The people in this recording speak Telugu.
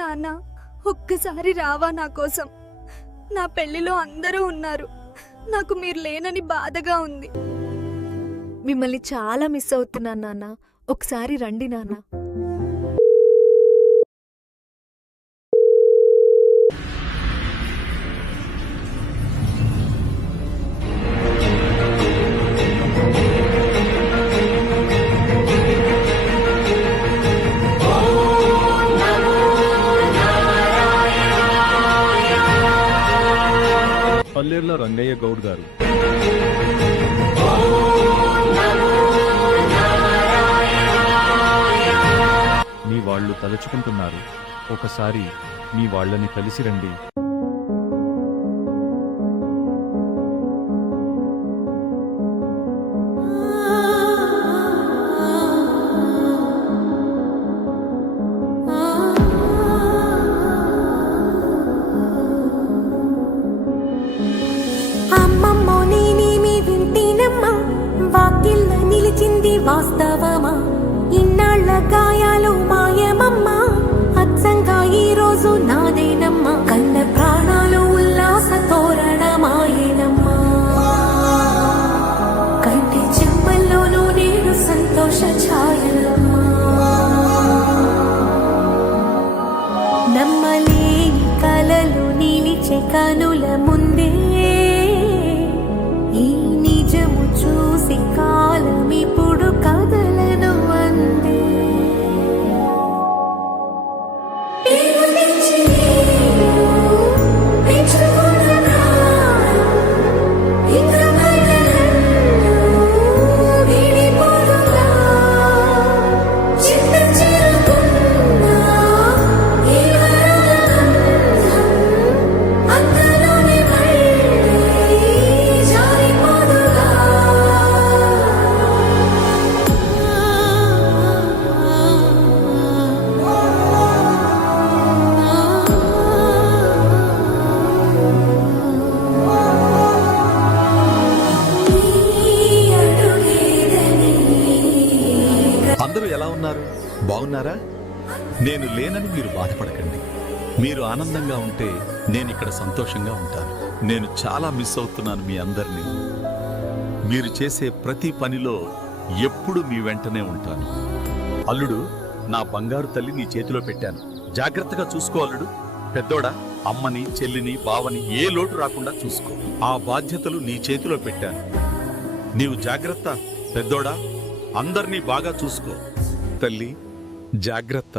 నాన్న, ఒక్కసారి రావా నా కోసం? నా పెళ్లిలో అందరూ ఉన్నారు, నాకు మీరు లేనని బాధగా ఉంది. మిమ్మల్ని చాలా మిస్ అవుతున్నాను నాన్న, ఒకసారి రండి నాన్న. పల్లేర్ల రంగయ్య గౌడ్ గారు. మీ వాళ్ళు తలుచుకుంటున్నారు, ఒకసారి మీ వాళ్ళని కలిసి రండి. వాస్తవమా ఇన్నాళ్ల గాయాలు మాయమమ్మా, అచ్చంగా ఈ రోజు నాదేనమ్మా, కన్న ప్రాణాలు ఉల్లాస తోరణమాయేనమ్మా, కంటి చెమ్మల్లోనూ నేడు సంతోష ఛాయలమ్మా, నమ్మలేని కలలు నిలిచే కనుల ముందే ఈ నిజము చూసి కాలమిప్పుడు కదలను అందే. అందరూ ఎలా ఉన్నారు? బాగున్నారా? నేను లేనని మీరు బాధపడకండి. మీరు ఆనందంగా ఉంటే నేను ఇక్కడ సంతోషంగా ఉంటాను. నేను చాలా మిస్ అవుతున్నాను మీ అందరినీ. మీరు చేసే ప్రతి పనిలో ఎప్పుడు మీ వెంటనే ఉంటాను. అల్లుడు, నా బంగారు తల్లి నీ చేతిలో పెట్టాను, జాగ్రత్తగా చూసుకో అల్లుడు. పెద్దోడా, అమ్మని చెల్లిని బావని ఏ లోటు రాకుండా చూసుకో. ఆ బాధ్యతలు నీ చేతిలో పెట్టాను. నీవు జాగ్రత్త పెద్దోడా, అందర్నీ బాగా చూసుకో. తల్లి జాగ్రత్త.